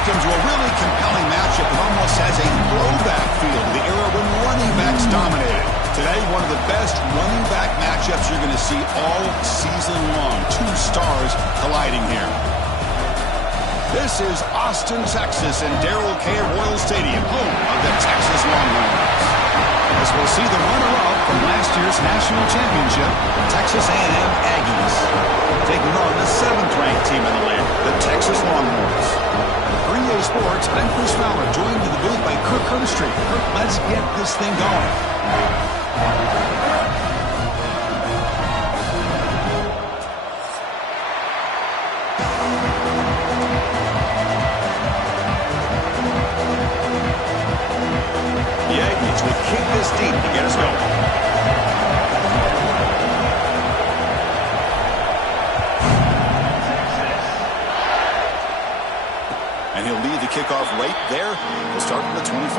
Welcome to a really compelling matchup that almost has a throwback feel to the era when running backs dominated. Today, one of the best running back matchups you're going to see all season long. Two stars colliding here. This is Austin, Texas, and Darrell K. Royal Stadium, home of the Texas Longhorns. As we'll see the runner-up from last year's national championship, the Texas A&M Aggies, taking on the 7th-ranked team in the land, the Texas Longhorns. For EA Sports, I'm Chris Fowler, joined in the booth by Kirk Herbstreit. Kirk, let's get this thing going. The Aggies will kick this deep to get us going. And he'll lead the kickoff right there. He'll start from the 25.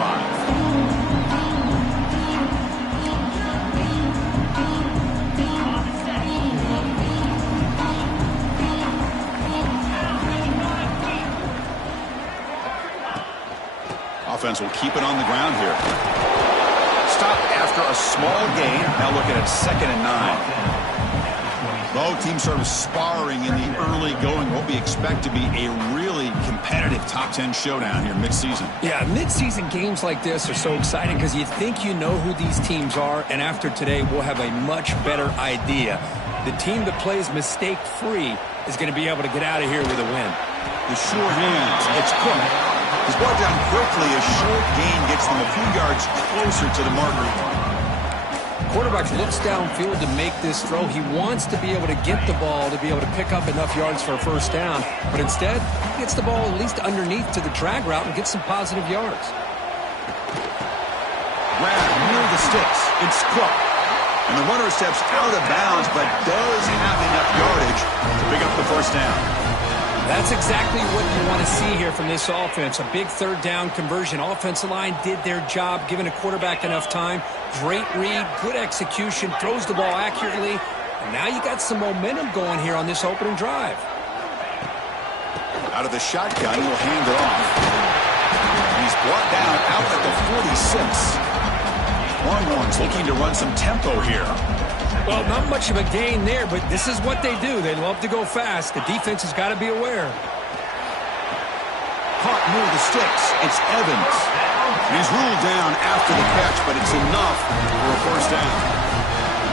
Offense will keep it on the ground here. Stop after a small gain. Now looking at 2nd and 9. Both teams sort of sparring in the early going. What we expect to be a really competitive top 10 showdown here mid-season. Yeah, mid-season games like this are so exciting because you think you know who these teams are, and after today we'll have a much better idea. The team that plays mistake-free is going to be able to get out of here with a win. The sure hands. It's Cook. He's brought down quickly. A short gain gets them a few yards closer to the marker. Quarterback looks downfield to make this throw. He wants to be able to get the ball to be able to pick up enough yards for a first down, but instead he gets the ball at least underneath to the drag route and gets some positive yards. Grab near the sticks. It's Cook. And the runner steps out of bounds, but does have enough yardage to pick up the first down. That's exactly what you want to see here from this offense. A big 3rd down conversion. Offensive line did their job, giving a quarterback enough time. Great read, good execution, throws the ball accurately. And now you got some momentum going here on this opening drive. Out of the shotgun, he'll hand it off. He's brought down out at the 46. Longhorns looking to run some tempo here. Well, not much of a gain there, but this is what they do. They love to go fast. The defense has got to be aware. Caught near the sticks. It's Evans. He's ruled down after the catch, but it's enough for a first down.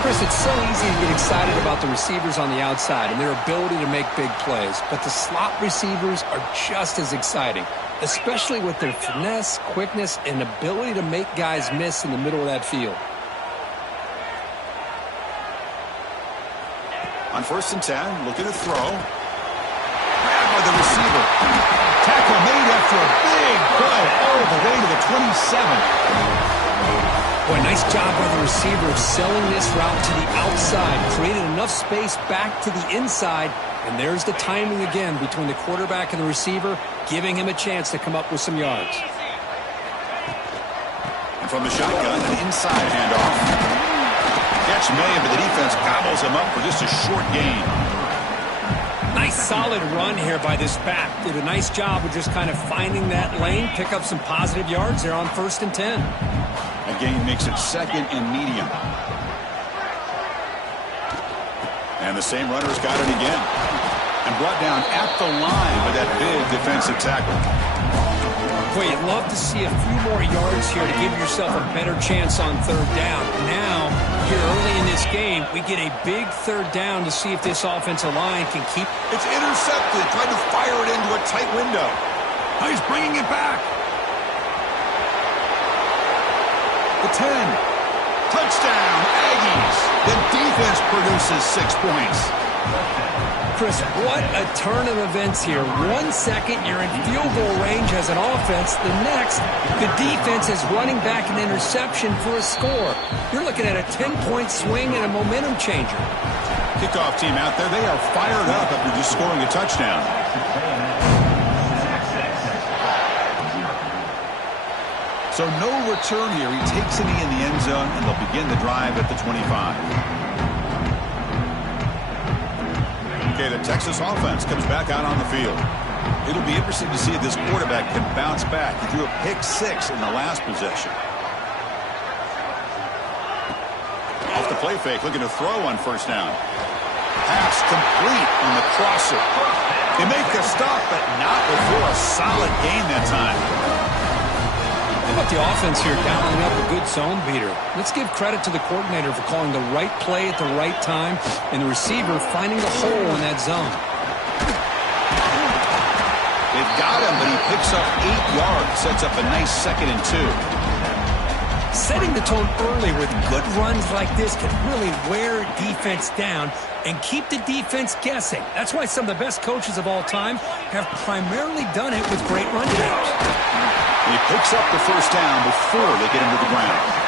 Chris, it's so easy to get excited about the receivers on the outside and their ability to make big plays, but the slot receivers are just as exciting, especially with their finesse, quickness, and ability to make guys miss in the middle of that field. On 1st and 10, looking to throw. Grabbed by the receiver. Tackle made after a big play all the way to the 27. Boy, nice job by the receiver of selling this route to the outside. Created enough space back to the inside. And there's the timing again between the quarterback and the receiver, giving him a chance to come up with some yards. And from the shotgun, an inside handoff. Catch made, but the defense gobbles him up for just a short gain. Nice solid run here by this back. Did a nice job of just kind of finding that lane, pick up some positive yards there on 1st and 10. A gain makes it 2nd and medium. And the same runner's got it again. And brought down at the line with that big defensive tackle. Boy, you'd love to see a few more yards here to give yourself a better chance on 3rd down. Now, here early in this game, we get a big 3rd down to see if this offensive line can keep. It's intercepted. Tried to fire it into a tight window. Now he's bringing it back. The 10. Touchdown, Aggies. The defense produces 6 points. Chris, what a turn of events here. 1 second, you're in field goal range as an offense. The next, the defense is running back an interception for a score. You're looking at a 10-point swing and a momentum changer. Kickoff team out there, they are fired up after just scoring a touchdown. So no return here. He takes a knee in the end zone, and they'll begin the drive at the 25. Okay, the Texas offense comes back out on the field. It'll be interesting to see if this quarterback can bounce back. He threw a pick-6 in the last possession. Off the play fake, looking to throw on first down. Pass complete on the crosser. They make the stop, but not before a solid gain that time. How about the offense here dialing up a good zone beater? Let's give credit to the coordinator for calling the right play at the right time and the receiver finding the hole in that zone. They've got him, but he picks up 8 yards, sets up a nice 2nd and 2. Setting the tone early with good runs like this can really wear defense down and keep the defense guessing. That's why some of the best coaches of all time have primarily done it with great run games. He picks up the first down before they get him to the ground.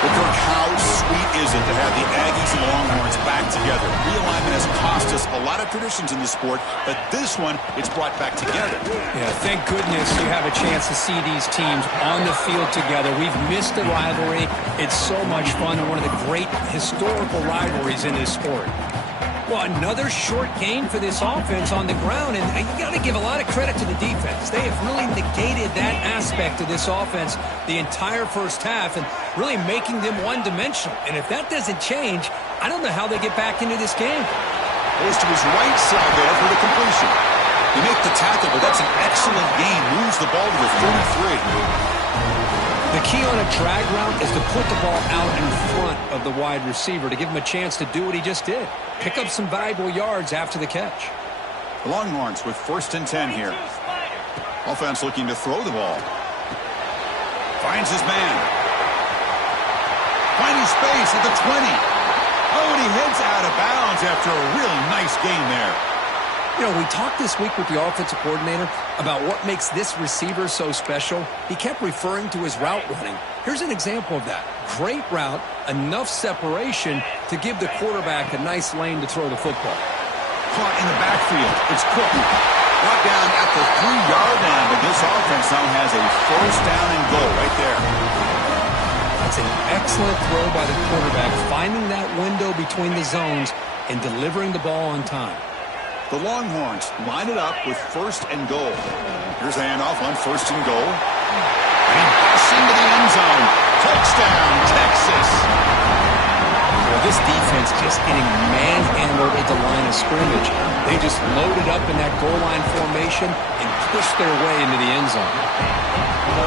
But Kirk, how sweet is it to have the Aggies and Longhorns back together? Realignment has cost us a lot of traditions in the sport, but this one, it's brought back together. Yeah, thank goodness you have a chance to see these teams on the field together. We've missed the rivalry. It's so much fun and one of the great historical rivalries in this sport. Well, another short game for this offense on the ground, and you got to give a lot of credit to the defense. They have really negated that aspect of this offense the entire first half and really making them one-dimensional. And if that doesn't change, I don't know how they get back into this game. Goes to his right side there for the completion. They make the tackle, but that's an excellent game. Moves the ball to the 33. The key on a drag route is to put the ball out in front of the wide receiver to give him a chance to do what he just did. Pick up some valuable yards after the catch. The Longhorns with 1st and 10 here. Offense looking to throw the ball. Finds his man. Finding space at the 20. Oh, and he heads out of bounds after a really nice game there. You know, we talked this week with the offensive coordinator about what makes this receiver so special. He kept referring to his route running. Here's an example of that. Great route, enough separation to give the quarterback a nice lane to throw the football. Caught in the backfield. It's Cook. Brought down at the 3-yard line, but this offense now has a 1st down and goal right there. That's an excellent throw by the quarterback, finding that window between the zones and delivering the ball on time. The Longhorns line it up with 1st and goal. Here's a handoff on 1st and goal. And he busts into the end zone. Touchdown, Texas. Well, this defense just getting manhandled at the line of scrimmage. They just loaded up in that goal line formation and pushed their way into the end zone.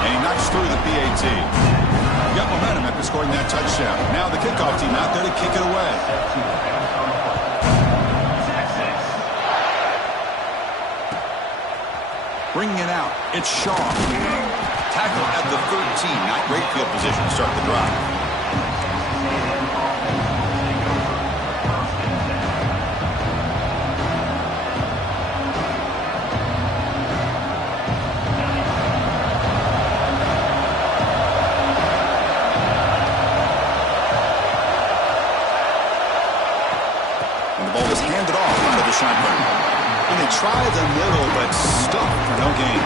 And he knocks through the PAT. Got momentum after scoring that touchdown. Now the kickoff team out there to kick it away. Bringing it out, it's Shaw. Tackle at the 13. Not great field position to start the drive. And the ball was handed off out of the shotgun. And they try the middle, but stuck for no gain.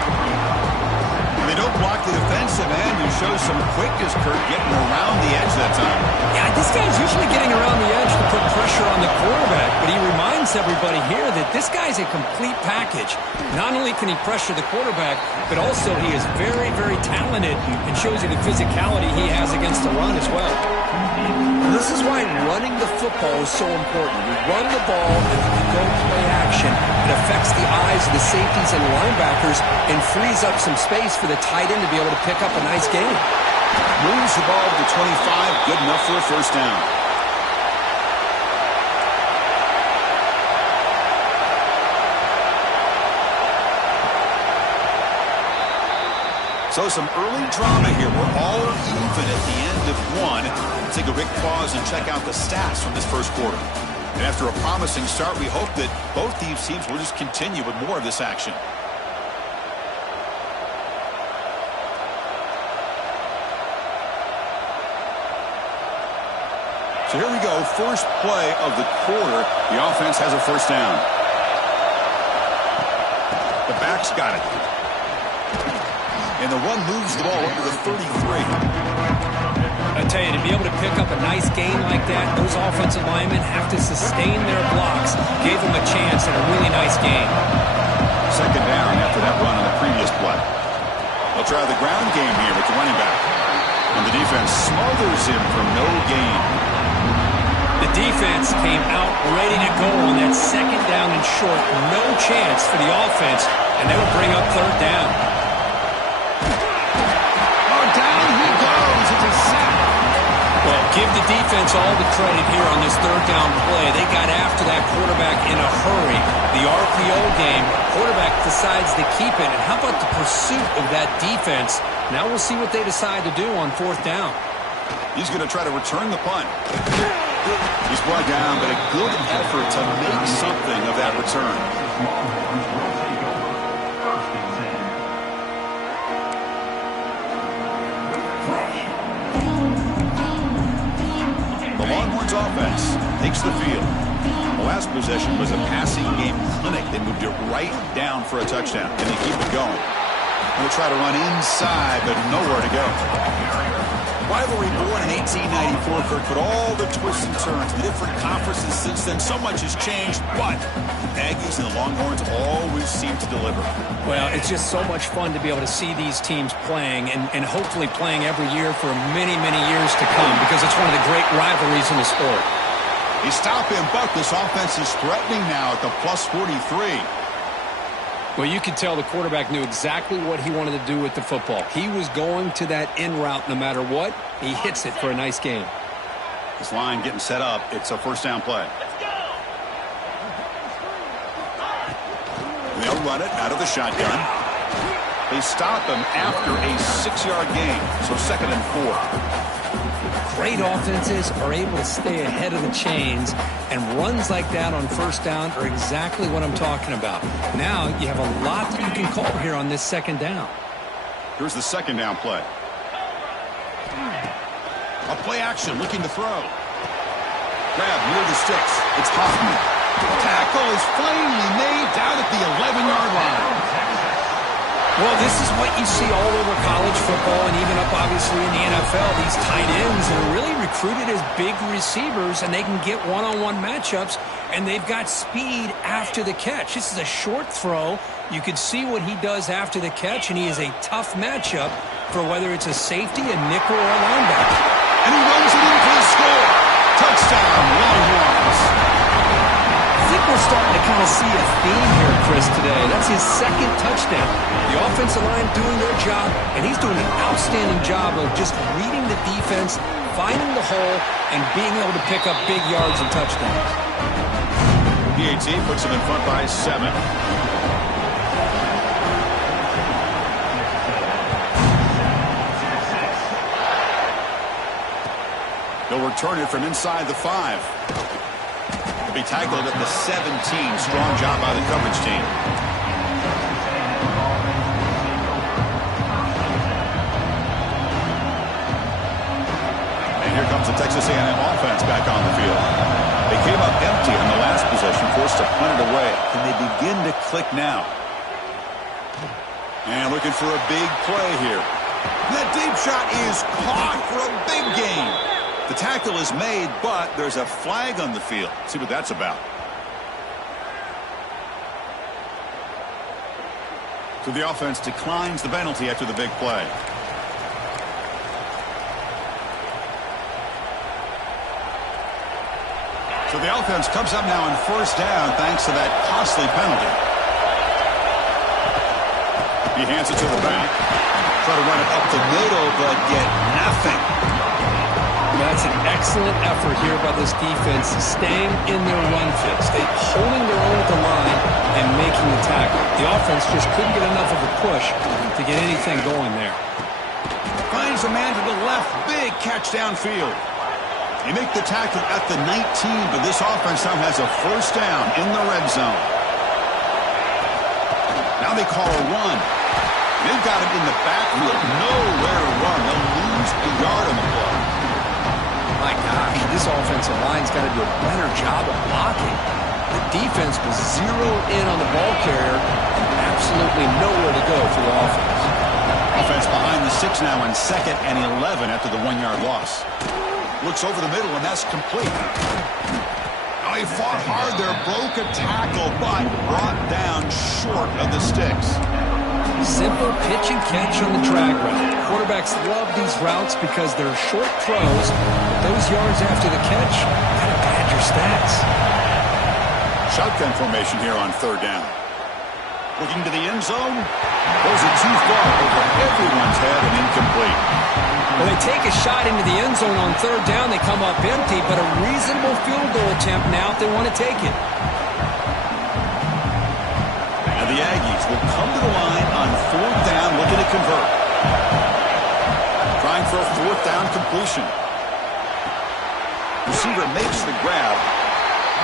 And they don't block the defensive end, who shows some quickness, Kurt, getting around the edge that time. Yeah, this guy's usually getting around the edge to put pressure on the quarterback, but he reminds everybody here that this guy's a complete package. Not only can he pressure the quarterback, but also he is very, very talented and shows you the physicality he has against the run as well. This is why running the football is so important. You run the ball and then you go play action. It affects the eyes of the safeties and linebackers and frees up some space for the tight end to be able to pick up a nice gain. Moves the ball to the 25, good enough for a 1st down. So some early drama here. We're all even at the end of one. Let's take a quick pause and check out the stats from this first quarter. And after a promising start, we hope that both these teams will just continue with more of this action. So here we go. First play of the quarter. The offense has a 1st down. The back's got it. And the one moves the ball up to the 33. I tell you, to be able to pick up a nice gain like that, those offensive linemen have to sustain their blocks. Gave them a chance at a really nice game. Second down after that run on the previous play. They'll try the ground game here with the running back. And the defense smothers him for no gain. The defense came out ready to go on that second down and short. No chance for the offense, and they will bring up third down. Oh, down he goes. It's a sack. Well, give the defense all the credit here on this third down play. They got after that quarterback in a hurry. The RPO game, quarterback decides to keep it. And how about the pursuit of that defense? Now we'll see what they decide to do on fourth down. He's going to try to return the punt. He's brought down, but a good effort to make something of that return. The Longhorns offense takes the field. The last possession was a passing game clinic. They moved it right down for a touchdown, and they keep it going. They'll try to run inside, but nowhere to go. Rivalry born in 1894, Kirk, but all the twists and turns, the different conferences since then, so much has changed, but the Aggies and the Longhorns always seem to deliver. Well, it's just so much fun to be able to see these teams playing and hopefully playing every year for many, many years to come because it's one of the great rivalries in the sport. They stop him, but this offense is threatening now at the plus 43. Well, you could tell the quarterback knew exactly what he wanted to do with the football. He was going to that in route no matter what. He hits it for a nice gain. This line getting set up. It's a first down play. They'll run it out of the shotgun. They stop him after a 6-yard gain, so second and 4. Great offenses are able to stay ahead of the chains, and runs like that on first down are exactly what I'm talking about. Now you have a lot that you can call here on this second down. Here's the second down play. A play action looking to throw. Grab near the sticks. It's Hoffman. The tackle is finally made down at the 11-yard line. Well, this is what you see all over college football and even up, obviously, in the NFL. These tight ends are really recruited as big receivers, and they can get one-on-one matchups, and they've got speed after the catch. This is a short throw. You could see what he does after the catch, and he is a tough matchup for whether it's a safety, a nickel, or a linebacker. And he runs it in for the score. Touchdown, Longhorns. I think we're starting to kind of see a theme here, Chris, today. That's his second touchdown. The offensive line doing their job, and he's doing an outstanding job of just reading the defense, finding the hole, and being able to pick up big yards and touchdowns. PAT puts him in front by 7. They'll return it from inside the 5. Be tackled at the 17. Strong job by the coverage team. And here comes the Texas A&M offense back on the field. They came up empty on the last possession, forced to punt it away. And they begin to click now. And looking for a big play here. That deep shot is caught for a big gain. The tackle is made, but there's a flag on the field. See what that's about. So the offense declines the penalty after the big play. So the offense comes up now on first down thanks to that costly penalty. He hands it to the back. Try to run it up the middle, but get nothing. That's an excellent effort here by this defense, staying in their run fix. They're holding their own at the line and making the tackle. The offense just couldn't get enough of a push to get anything going there. Finds a man to the left. Big catch downfield. They make the tackle at the 19, but this offense now has a first down in the red zone. Now they call a run. They've got him in the backfield. Nowhere to run. They'll lose a yard on the play. My gosh, this offensive line's got to do a better job of blocking. The defense was zeroed in on the ball carrier and absolutely nowhere to go for the offense. Offense behind the 6 now on 2nd and 11 after the 1-yard loss. Looks over the middle, and that's complete. Oh, he fought hard there, broke a tackle, but brought down short of the sticks. Simple pitch and catch on the drag route. Quarterbacks love these routes because they're short throws, but those yards after the catch kind of pad your stats. Shotgun formation here on third down. Looking to the end zone. Throws it too far over everyone's head and incomplete. Well, they take a shot into the end zone on third down. They come up empty, but a reasonable field goal attempt now if they want to take it. And the Aggies will come to the line on fourth down, looking to convert. Trying for a fourth down completion. Receiver makes the grab.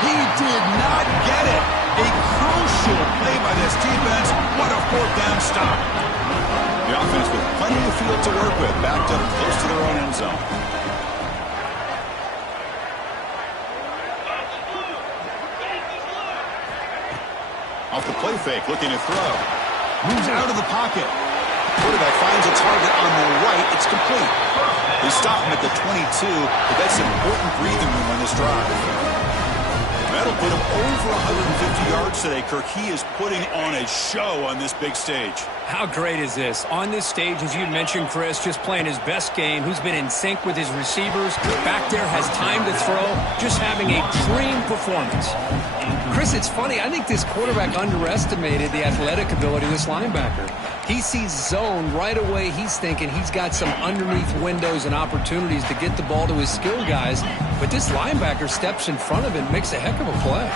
He did not get it. A crucial play by this defense. What a fourth down stop. The offense with plenty of field to work with, backed up close to their own end zone. Off the play fake, looking to throw. Moves out of the pocket. Quarterback finds a target on the right. It's complete. They stop him at the 22, but that's important breathing room on this drive. That'll put him over 150 yards today, Kirk. He is putting on a show on this big stage. How great is this? On this stage, as you mentioned, Chris, just playing his best game. Who's been in sync with his receivers. Back there, has time to throw. Just having a dream performance. Chris, it's funny. I think this quarterback underestimated the athletic ability of this linebacker. He sees zone right away. He's thinking he's got some underneath windows and opportunities to get the ball to his skill guys. But this linebacker steps in front of it and makes a heck of a play.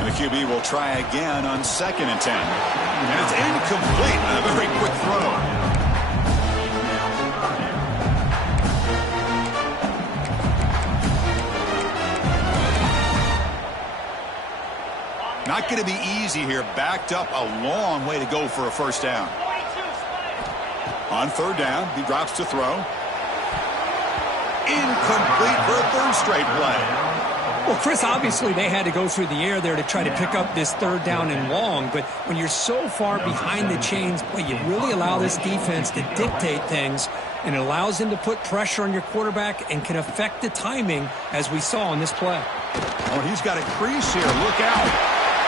And the QB will try again on 2nd and 10. And it's incomplete on a very quick throw. Not going to be easy here. Backed up a long way to go for a first down. On third down, he drops to throw. Incomplete for a third straight play. Well, Chris, obviously they had to go through the air there to try to pick up this third down and long, but when you're so far behind the chains, boy, you really allow this defense to dictate things, and it allows them to put pressure on your quarterback and can affect the timing, as we saw on this play. Oh, he's got a crease here. Look out.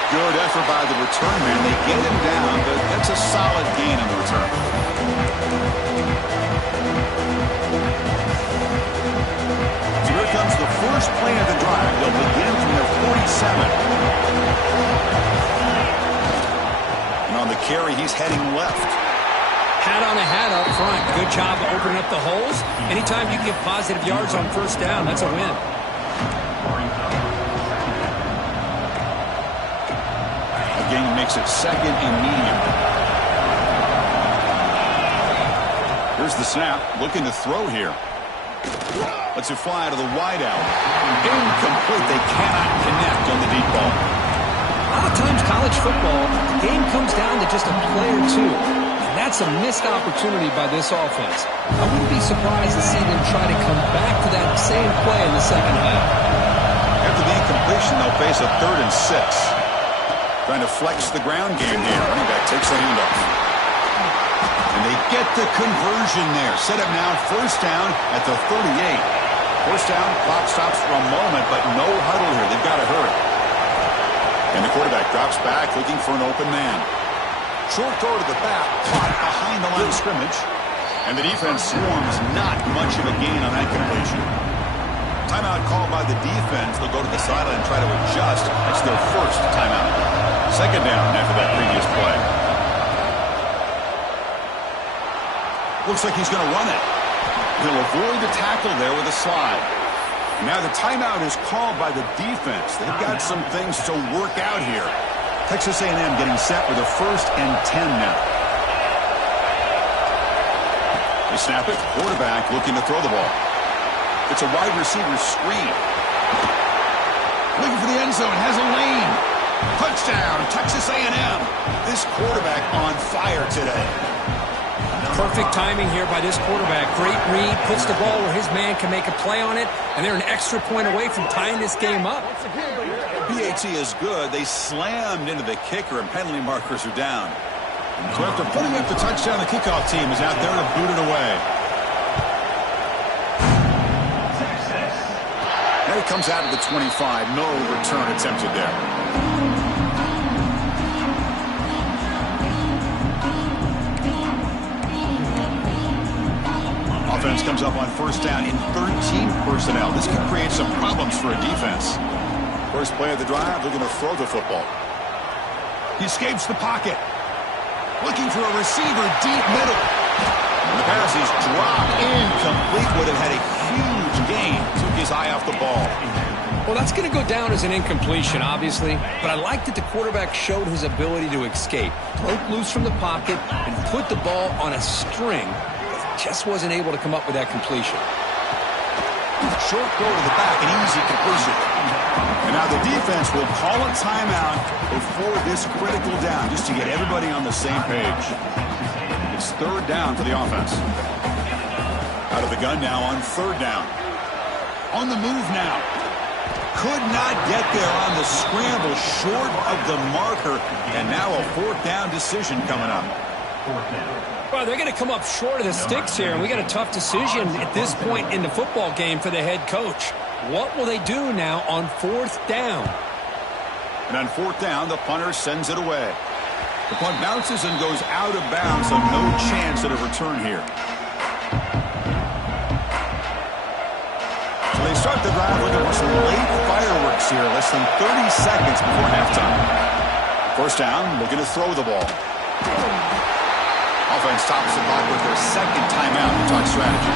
Good effort by the return man. They get him down, but that's a solid gain on the return. So here comes the first play of the drive. They'll begin from their 47. And on the carry, he's heading left. Hat on a hat up front. Good job of opening up the holes. Anytime you get positive yards on first down, that's a win. Again, makes it 2nd and medium. Here's the snap. Looking to throw here. Lets it fly to the wideout. Incomplete. They cannot connect on the deep ball. A lot of times college football, the game comes down to just a play or two. And that's a missed opportunity by this offense. I wouldn't be surprised to see them try to come back to that same play in the second half. After the incompletion, they'll face a 3rd and 6. Trying to flex the ground game here. Running back takes the handoff. And they get the conversion there. Set up now, first down at the 38. First down, clock stops for a moment, but no huddle here. They've got to hurry. And the quarterback drops back, looking for an open man. Short throw to the back, caught behind the line of scrimmage. And the defense swarms, not much of a gain on that completion. Timeout called by the defense. They'll go to the sideline and try to adjust. That's their first timeout. 2nd down after that previous play. Looks like he's going to run it. He'll avoid the tackle there with a slide. Now the timeout is called by the defense. They've got some things to work out here. Texas A&M getting set with a 1st and 10 now. They snap it. Quarterback looking to throw the ball. It's a wide receiver screen. Looking for the end zone. Has a lane. Touchdown, Texas A&M. This quarterback on fire today. Perfect timing here by this quarterback. Great read. Puts the ball where his man can make a play on it. And they're an extra point away from tying this game up. PAT is good. They slammed into the kicker, and penalty markers are down. So after putting up the touchdown, the kickoff team is out there to boot it away. He comes out of the 25. No return attempted there. Offense comes up on first down in 13 personnel. This can create some problems for a defense. First play of the drive, they're going to throw the football. He escapes the pocket. Looking for a receiver deep middle. And the pass is dropped incomplete. Would have had a huge gain. Took his eye off the ball. Well, that's going to go down as an incompletion, obviously. But I like that the quarterback showed his ability to escape. Broke loose from the pocket and put the ball on a string. Just wasn't able to come up with that completion. Short throw to the back, an easy completion. And now the defense will call a timeout before this critical down, just to get everybody on the same page. It's third down for the offense. Out of the gun now on third down. On the move now. Could not get there on the scramble, short of the marker. And now a fourth down decision coming up. Well, they're going to come up short of the sticks here, and we got a tough decision at this point in the football game for the head coach. What will they do now on fourth down? And on fourth down, the punter sends it away. The punt bounces and goes out of bounds, so no chance at a return here. So they start the drive looking for some late fireworks here, less than 30 seconds before halftime. First down, looking to throw the ball. Offense stops the clock with their second timeout to talk strategy.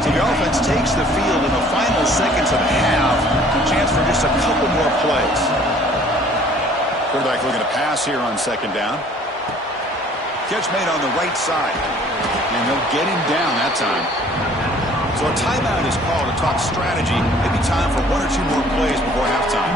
So the offense takes the field in the final seconds of the half. Chance for just a couple more plays. Quarterback looking to pass here on second down. Catch made on the right side. And they'll get him down that time. So a timeout is called to talk strategy. Maybe time for one or two more plays before halftime.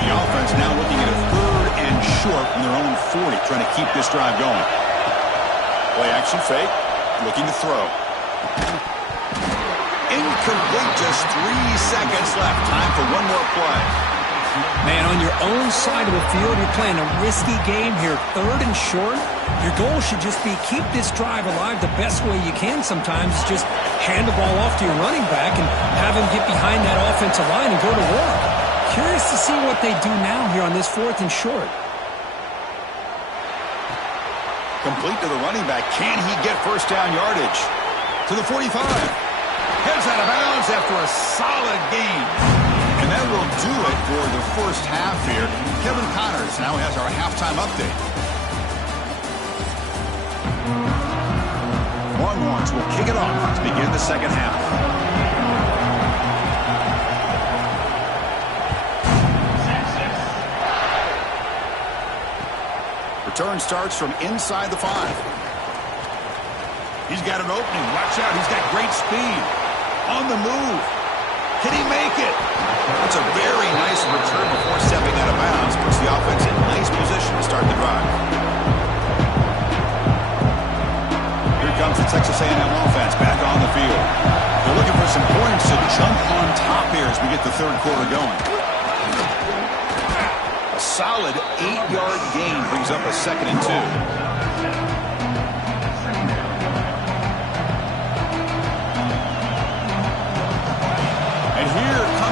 The offense now looking at a third and short from their own 40, trying to keep this drive going. Play action fake, looking to throw. Incomplete, just 3 seconds left. Time for one more play. Man, on your own side of the field, you're playing a risky game here. Third and short, your goal should just be keep this drive alive the best way you can sometimes. Just hand the ball off to your running back and have him get behind that offensive line and go to work. Curious to see what they do now here on this fourth and short. Complete to the running back. Can he get first down yardage? To the 45. Heads out of bounds after a solid gain. And that will do it for the first half here. Kevin Connors now has our halftime update. Longhorns will kick it off to begin the second half. Return starts from inside the 5. He's got an opening. Watch out. He's got great speed. On the move. Can he make it? That's a very nice return before stepping out of bounds. Puts the offense in nice position to start the drive. Here comes the Texas A&M offense back on the field. They're looking for some points to jump on top here as we get the third quarter going. A solid 8-yard gain brings up a 2nd and 2.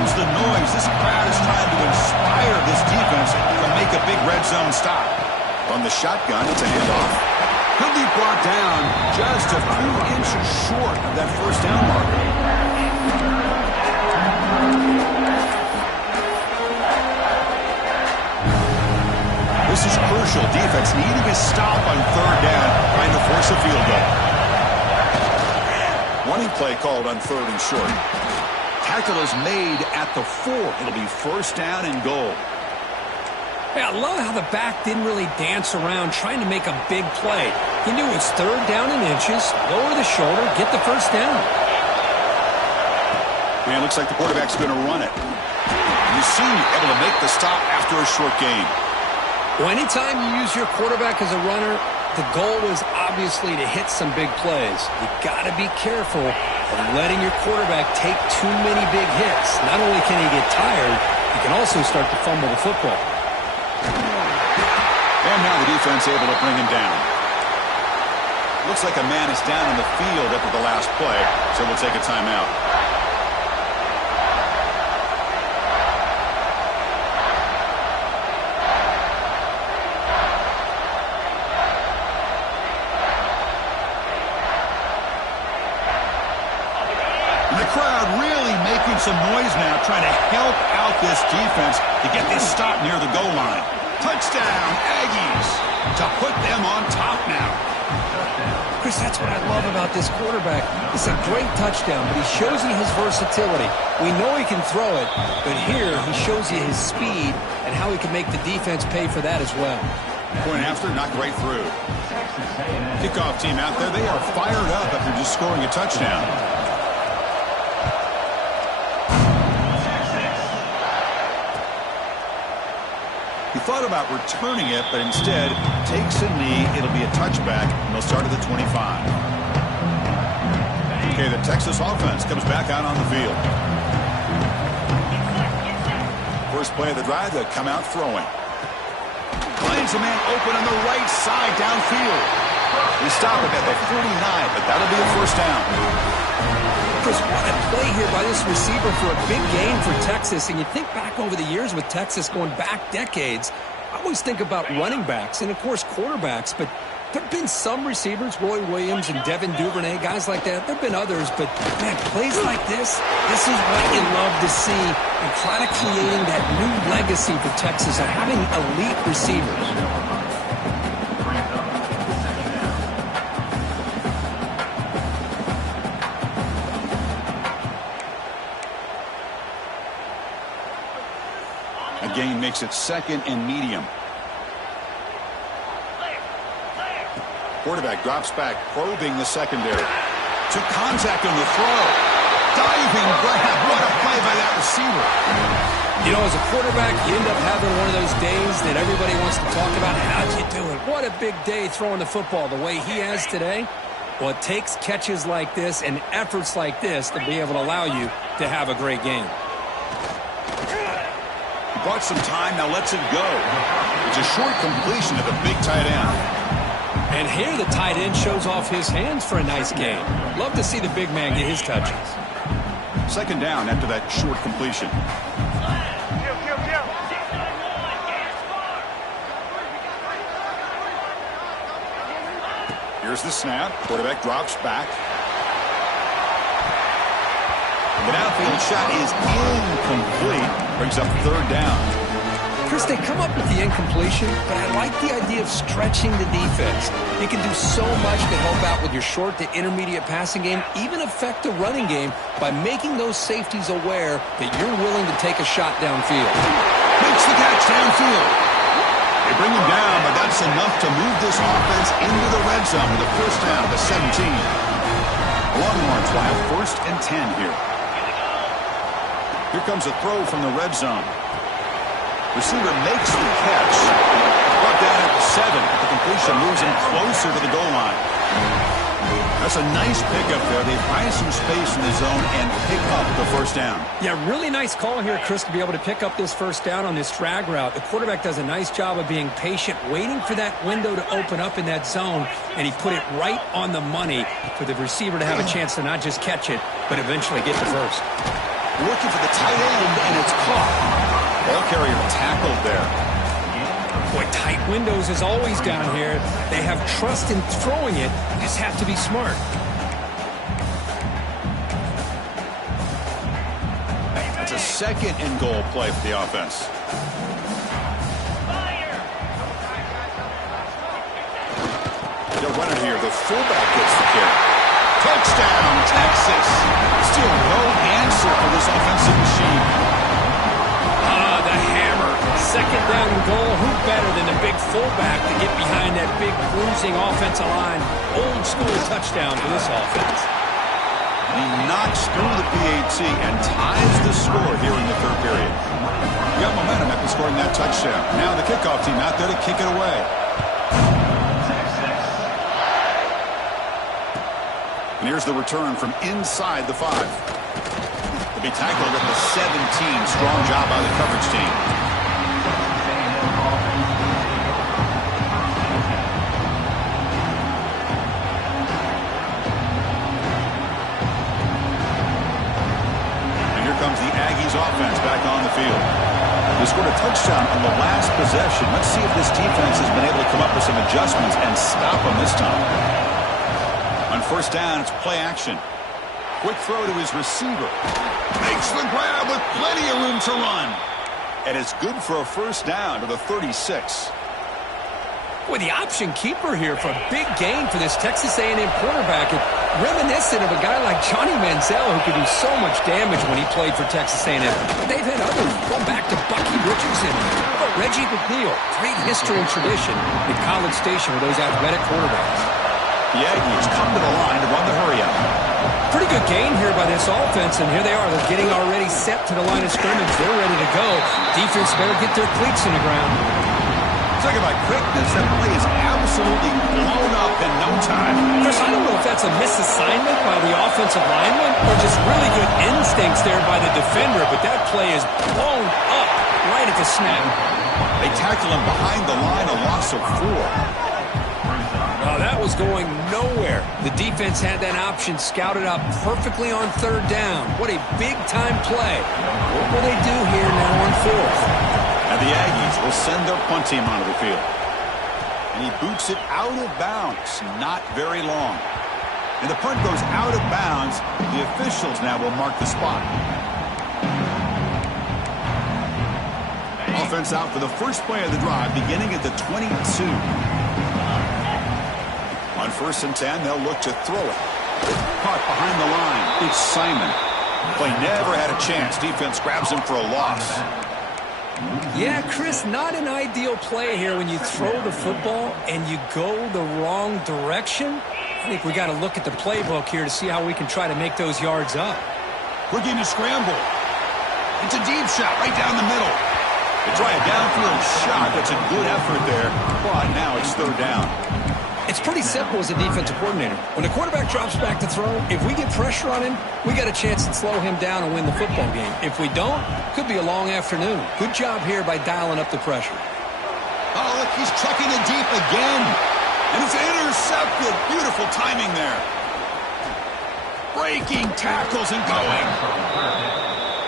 The noise. This crowd is trying to inspire this defense to make a big red zone stop. On the shotgun, it's a handoff. He'll be brought down just a few inches short of that first down marker. This is crucial. Defense needing a stop on third down, trying to force a field goal. Running play called on third and short. Tackle is made at the 4. It'll be first down and goal. Hey, I love how the back didn't really dance around trying to make a big play. He knew it's third down in inches, lower the shoulder, get the first down. And it looks like the quarterback's going to run it. You see him able to make the stop after a short gain. Well, anytime you use your quarterback as a runner, the goal is obviously to hit some big plays. You got to be careful of letting your quarterback take too many big hits. Not only can he get tired, he can also start to fumble the football. And now the defense able to bring him down. Looks like a man is down on the field after the last play, so we'll take a timeout. And the crowd really making some noise now, trying to help out this defense to get this stop near the goal line. Touchdown, Aggies, to put them on top now. Chris, that's what I love about this quarterback. It's a great touchdown, but he shows you his versatility. We know he can throw it, but here he shows you his speed and how he can make the defense pay for that as well. Point after, knocked right through. Kickoff team out there, they are fired up after just scoring a touchdown. He thought about returning it, but instead takes a knee. It'll be a touchback, and they'll start at the 25. Okay, the Texas offense comes back out on the field. First play of the drive, they'll come out throwing. Finds a man open on the right side downfield. They stop him at the 49, but that'll be a first down. Chris, what a play here by this receiver for a big gain for Texas. And you think back over the years with Texas going back decades, I always think about running backs and, of course, quarterbacks. But there have been some receivers, Roy Williams and Devin Duvernay, guys like that. There have been others. But, man, plays like this is what you love to see and kind of creating that new legacy for Texas of having elite receivers. Gain makes it second and medium. Quarterback drops back, probing the secondary. To contact on the throw. Diving grab. What a play by that receiver. You know, as a quarterback, you end up having one of those days that everybody wants to talk about. How'd you do it? What a big day throwing the football the way he has today. Well, it takes catches like this and efforts like this to be able to allow you to have a great game. Brought some time, now lets it go. It's a short completion to the big tight end. And here the tight end shows off his hands for a nice game. Love to see the big man get his touches. Second down after that short completion. Here's the snap. Quarterback drops back. The downfield shot is incomplete. Brings up third down. Chris, they come up with the incompletion, but I like the idea of stretching the defense. You can do so much to help out with your short to intermediate passing game, even affect the running game by making those safeties aware that you're willing to take a shot downfield. Makes the catch downfield. They bring him down, but that's enough to move this offense into the red zone with a first down to 17. Longhorns will have first and 10 here. Here comes a throw from the red zone. Receiver makes the catch. Brought down at the 7. The completion moves him closer to the goal line. That's a nice pickup there. They find some space in the zone and pick up the first down. Yeah, really nice call here, Chris, to be able to pick up this first down on this drag route. The quarterback does a nice job of being patient, waiting for that window to open up in that zone, and he put it right on the money for the receiver to have a chance to not just catch it, but eventually get the first. Working for the tight end, and it's caught. Ball carrier tackled there. Boy, tight windows is always down here. They have trust in throwing it. You just have to be smart. It's a second and goal play for the offense. They'll run it here. The fullback gets the carry. Touchdown, Texas. Still no answer for this offensive machine. The hammer. Second down and goal. Who better than the big fullback to get behind that big bruising offensive line? Old school touchdown for this offense. He knocks through the PAT and ties the score here in the third period. You got momentum after scoring that touchdown. Now the kickoff team out there to kick it away. And here's the return from inside the 5. They'll be tackled at the 17. Strong job by the coverage team. And here comes the Aggies offense back on the field. They scored a touchdown on the last possession. Let's see if this defense has been able to come up with some adjustments and stop them this time. On first down, it's play action. Quick throw to his receiver. Makes the grab with plenty of room to run. And it's good for a first down to the 36. Boy, the option keeper here for a big gain for this Texas A&M quarterback. It's reminiscent of a guy like Johnny Manziel who could do so much damage when he played for Texas A&M. They've had others go back to Bucky Richardson. But Reggie McNeil, great history and tradition in College Station with those athletic quarterbacks. The Aggies come to the line to run the hurry-up. Pretty good gain here by this offense, and here they are. They're getting already set to the line of scrimmage. They're ready to go. Defense better get their cleats in the ground. Talking about quickness, that play is absolutely blown up in no time. Chris, I don't know if that's a misassignment by the offensive lineman or just really good instincts there by the defender, but that play is blown up right at the snap. They tackle him behind the line, a loss of 4. Oh, that was going nowhere. The defense had that option scouted up perfectly on third down. What a big-time play. What will they do here now on fourth? And the Aggies will send their punt team onto the field. And he boots it out of bounds. Not very long. And the punt goes out of bounds. The officials now will mark the spot. Offense out for the first play of the drive, beginning at the 22. On first and 10, they'll look to throw it. Caught behind the line. It's Simon. Play never had a chance. Defense grabs him for a loss. Yeah, Chris, not an ideal play here when you throw the football and you go the wrong direction. I think we got to look at the playbook here to see how we can try to make those yards up. Looking to scramble. It's a deep shot right down the middle. They try a downfield shot. That's a good effort there. But now it's third down. It's pretty simple as a defensive coordinator. When the quarterback drops back to throw, if we get pressure on him, we got a chance to slow him down and win the football game. If we don't, could be a long afternoon. Good job here by dialing up the pressure. Oh, look, he's chucking it deep again. And it's intercepted. Beautiful timing there. Breaking tackles and going.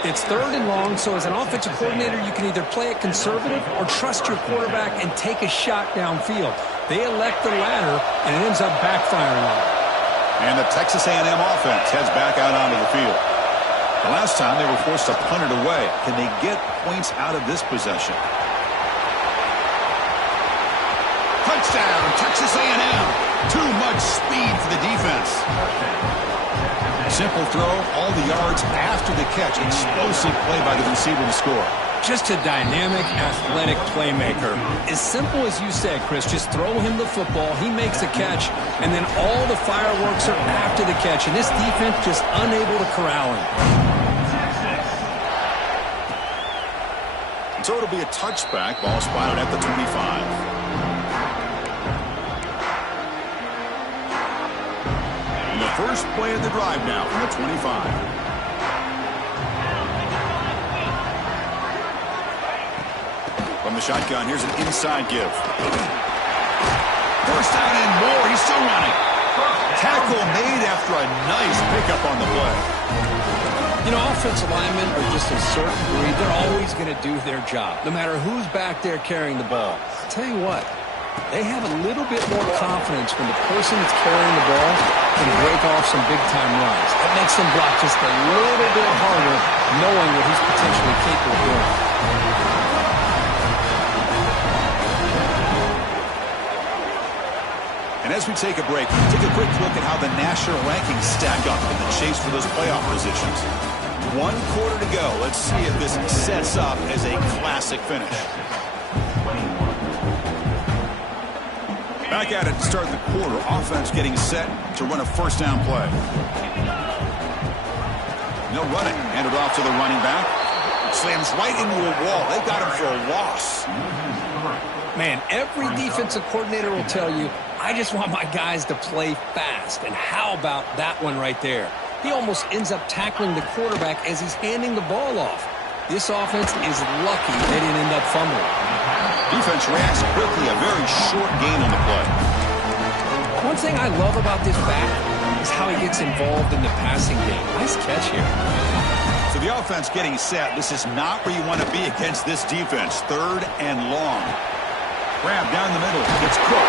It's third and long, so as an offensive coordinator, you can either play it conservative or trust your quarterback and take a shot downfield. They elect the latter, and it ends up backfiring on them. And the Texas A&M offense heads back out onto the field. The last time they were forced to punt it away. Can they get points out of this possession? Touchdown, Texas A&M. Too much speed for the defense. Simple throw, all the yards after the catch. Explosive play by the receiver to score. Just a dynamic, athletic playmaker. As simple as you said, Chris, just throw him the football, he makes a catch, and then all the fireworks are after the catch, and this defense just unable to corral him. So it'll be a touchback, ball spotted at the 25. And the first play of the drive now from the 25. From the shotgun, here's an inside give. First down and more. He's still running. Tackle made after a nice pickup on the play. You know, offensive linemen are just a certain breed. They're always going to do their job, no matter who's back there carrying the ball. I'll tell you what, they have a little bit more confidence when the person that's carrying the ball can break off some big-time runs. That makes them block just a little bit harder, knowing what he's potentially capable of doing. And as we take a break, take a quick look at how the national rankings stack up in the chase for those playoff positions. 1 quarter to go. Let's see if this sets up as a classic finish. Back at it to start the quarter. Offense getting set to run a first down play. they'll run it. Hand it off to the running back. Slams right into a wall. They got him for a loss. Man, every defensive coordinator will tell you, I just want my guys to play fast. And how about that one right there? He almost ends up tackling the quarterback as he's handing the ball off. This offense is lucky they didn't end up fumbling. Defense reacts quickly. A very short gain on the play. One thing I love about this back is how he gets involved in the passing game. Nice catch here. So the offense getting set. This is not where you want to be against this defense. 3rd and long. Grab down the middle. It's Cook.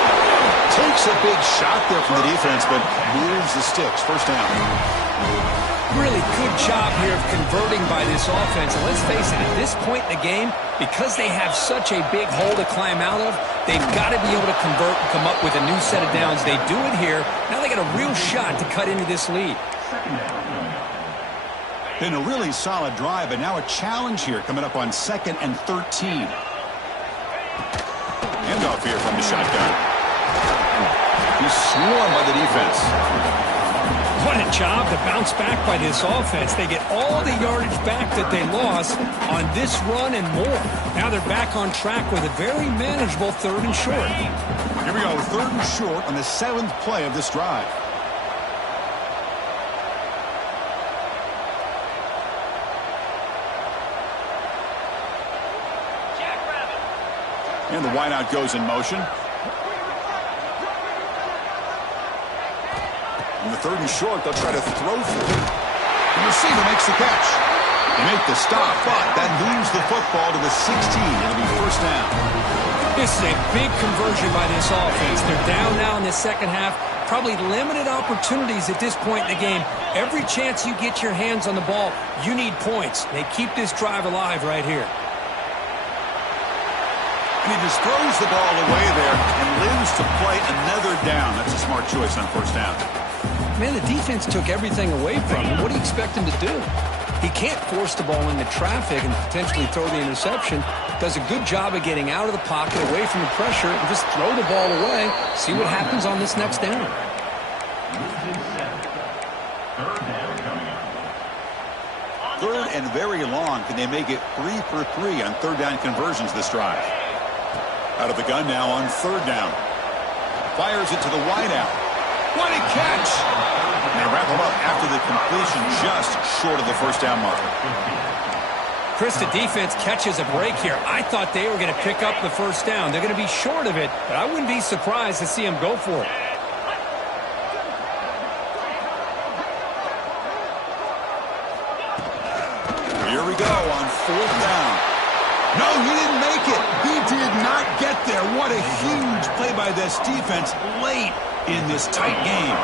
Takes a big shot there from the defense, but moves the sticks. First down. Really good job here of converting by this offense. And let's face it, at this point in the game, because they have such a big hole to climb out of, they've got to be able to convert and come up with a new set of downs. They do it here. Now they got a real shot to cut into this lead. Been a really solid drive, but now a challenge here coming up on 2nd and 13. Handoff here from the shotgun. He's swarmed by the defense. What a job to bounce back by this offense. They get all the yardage back that they lost on this run and more. Now they're back on track with a very manageable 3rd and short. Here we go, 3rd and short on the 7th play of this drive. And the wideout goes in motion. In the 3rd and short, they'll try to throw through. The receiver makes the catch. They make the stop, but that moves the football to the 16. It'll be first down. This is a big conversion by this offense. They're down now in the second half. Probably limited opportunities at this point in the game. Every chance you get your hands on the ball, you need points. They keep this drive alive right here. And he just throws the ball away there and lives to play another down. That's a smart choice on first down. Man, the defense took everything away from him. What do you expect him to do? He can't force the ball into traffic and potentially throw the interception. Does a good job of getting out of the pocket, away from the pressure, and just throw the ball away. See what happens on this next down. 3rd and very long. Can they make it 3 for 3 on 3rd down conversions this drive? Out of the gun now on 3rd down. Fires it to the wideout. What a catch! And they wrap him up after the completion, just short of the first down marker. Chris, the defense catches a break here. I thought they were going to pick up the first down. They're going to be short of it, but I wouldn't be surprised to see them go for it. Here we go on 4th down. No, he didn't make it. He did not get there. What a huge play by this defense late in this tight game.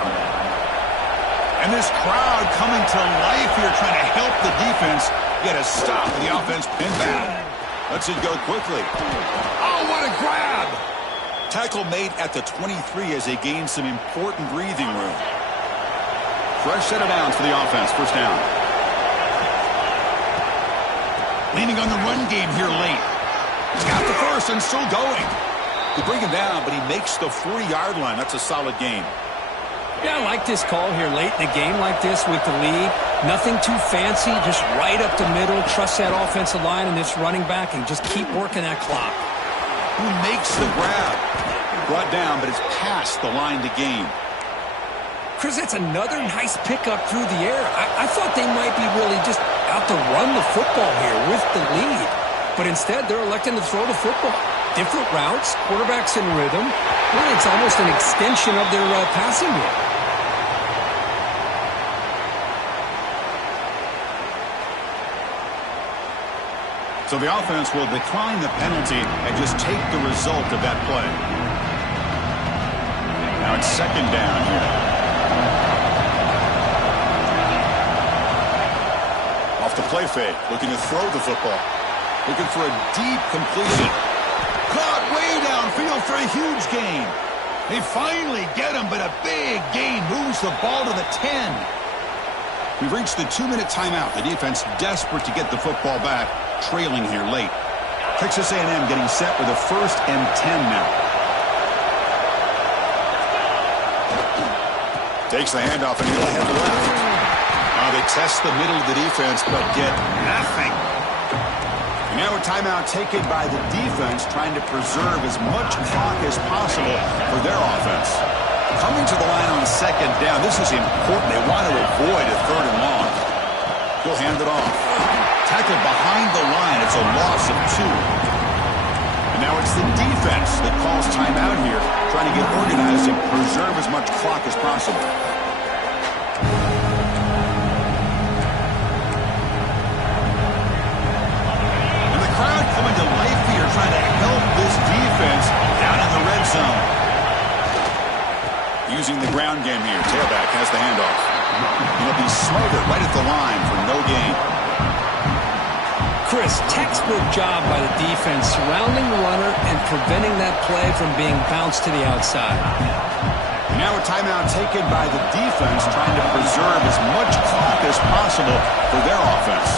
And this crowd coming to life here trying to help the defense get a stop. The offense pinned back. Lets it go quickly. Oh, what a grab! Tackle made at the 23 as they gain some important breathing room. Fresh set of downs for the offense. First down. Leaning on the run game here late. He's got the first and still going. They bring him down, but he makes the 40-yard line. That's a solid gain. Yeah, I like this call here late in a game like this with the lead. Nothing too fancy, just right up the middle. Trust that offensive line and this running back and just keep working that clock. Who makes the grab? Brought down, but it's past the line to gain. Chris, that's another nice pickup through the air. I thought they might be really just out to run the football here with the lead. But instead, they're electing to throw the football. Different routes, quarterbacks in rhythm. Really, it's almost an extension of their passing game. So the offense will decline the penalty and just take the result of that play. Now it's 2nd down here. Off the play fake, looking to throw the football. Looking for a deep completion. Caught way downfield for a huge gain. They finally get him, but a big gain moves the ball to the 10. We've reached the 2-minute timeout. The defense desperate to get the football back, trailing here late. Texas A&M getting set with a 1st and 10 now. Takes the handoff and he'll head left. They test the middle of the defense, but get nothing. And now a timeout taken by the defense, trying to preserve as much clock as possible for their offense. Coming to the line on second down, this is important. They want to avoid a third and long. He'll hand it off. Tackled behind the line. It's a loss of 2. And now it's the defense that calls timeout here, trying to get organized and preserve as much clock as possible. And the crowd coming to life here, trying to help this defense down in the red zone. Using the ground game here. Tailback has the handoff. He'll be smothered right at the line for no gain. Chris, textbook job by the defense surrounding the runner and preventing that play from being bounced to the outside. Now a timeout taken by the defense, trying to preserve as much clock as possible for their offense.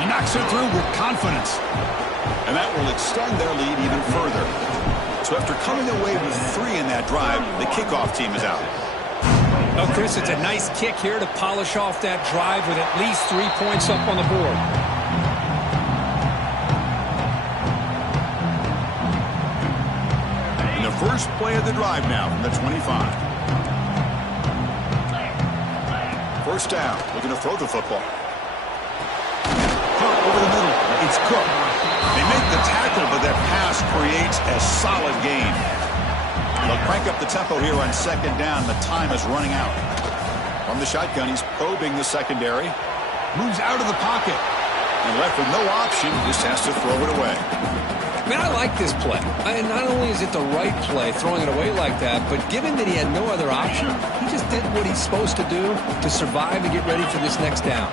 He knocks it through with confidence. And that will extend their lead even further. So after coming away with 3 in that drive, the kickoff team is out. Well, Chris, it's a nice kick here to polish off that drive with at least 3 points up on the board. And the first play of the drive now from the 25. First down, looking to throw the football. Cook over the middle. It's Cook. They make the tackle, but that pass creates a solid gain. They'll crank up the tempo here on second down. The time is running out. From the shotgun, he's probing the secondary. Moves out of the pocket. And left with no option, just has to throw it away. Man, I like this play. And not only is it the right play, throwing it away like that, but given that he had no other option, he just did what he's supposed to do to survive and get ready for this next down.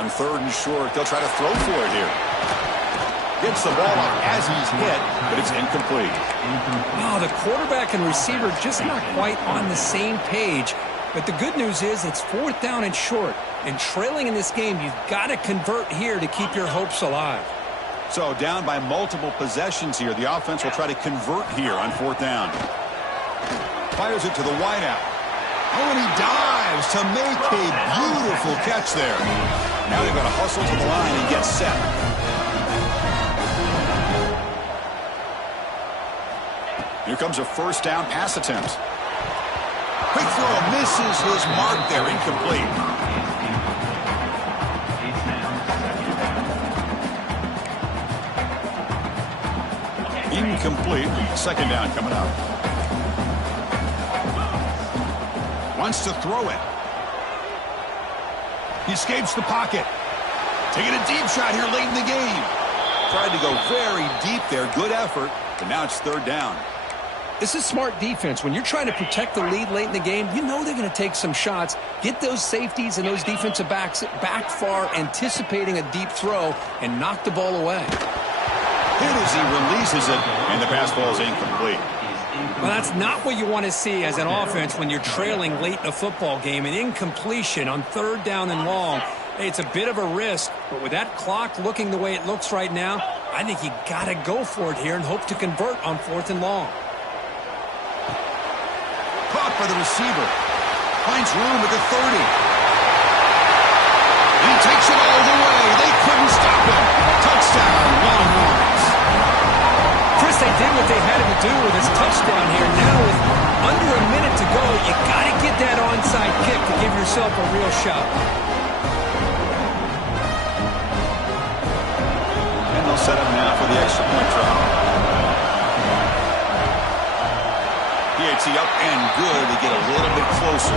On third and short, they'll try to throw for it here. Gets the ball up as he's hit, but it's incomplete. Oh, the quarterback and receiver just not quite on the same page. But the good news is it's 4th down and short. And trailing in this game, you've got to convert here to keep your hopes alive. So down by multiple possessions here. The offense will try to convert here on 4th down. Fires it to the wideout. Oh, and he dives to make a beautiful catch there. Now they've got to hustle to the line and get set. Here comes a first down pass attempt. Quick throw, misses his mark there, incomplete. Incomplete, second down coming up. Wants to throw it. He escapes the pocket. Taking a deep shot here late in the game. Tried to go very deep there, good effort, but now it's 3rd down. This is smart defense. When you're trying to protect the lead late in the game, you know they're going to take some shots, get those safeties and those defensive backs back far, anticipating a deep throw, and knock the ball away. Hit as he releases it, and the pass ball is incomplete. Well, that's not what you want to see as an offense when you're trailing late in a football game. An incompletion on 3rd down and long. Hey, it's a bit of a risk, but with that clock looking the way it looks right now, I think you got to go for it here and hope to convert on 4th and long. Caught by the receiver. Finds room at the 30. And he takes it all the way. They couldn't stop him. Touchdown, Longhorns. Chris, they did what they had to do with his touchdown here. Now with under a minute to go, you got to get that onside kick to give yourself a real shot. And they'll set up now for the extra point try. PAT up and good to get a little bit closer.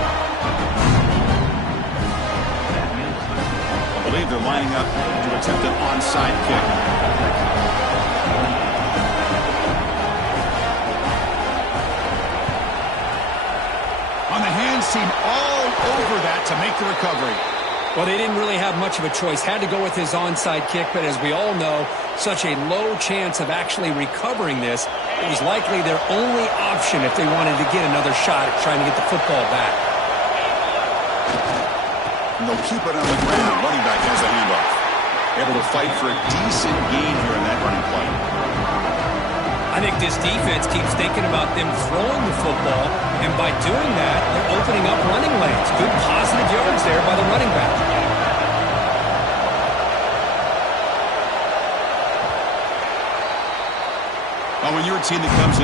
I believe they're lining up to attempt an onside kick. On the hands team all over that to make the recovery. Well, they didn't really have much of a choice. Had to go with his onside kick, but as we all know, such a low chance of actually recovering this. It was likely their only option if they wanted to get another shot at trying to get the football back. And they'll keep it on the ground. Running back has the handoff. Able to fight for a decent gain here in that running play. I think this defense keeps thinking about them throwing the football, and by doing that, they're opening up running lanes. running back. Well, when you're a team that comes in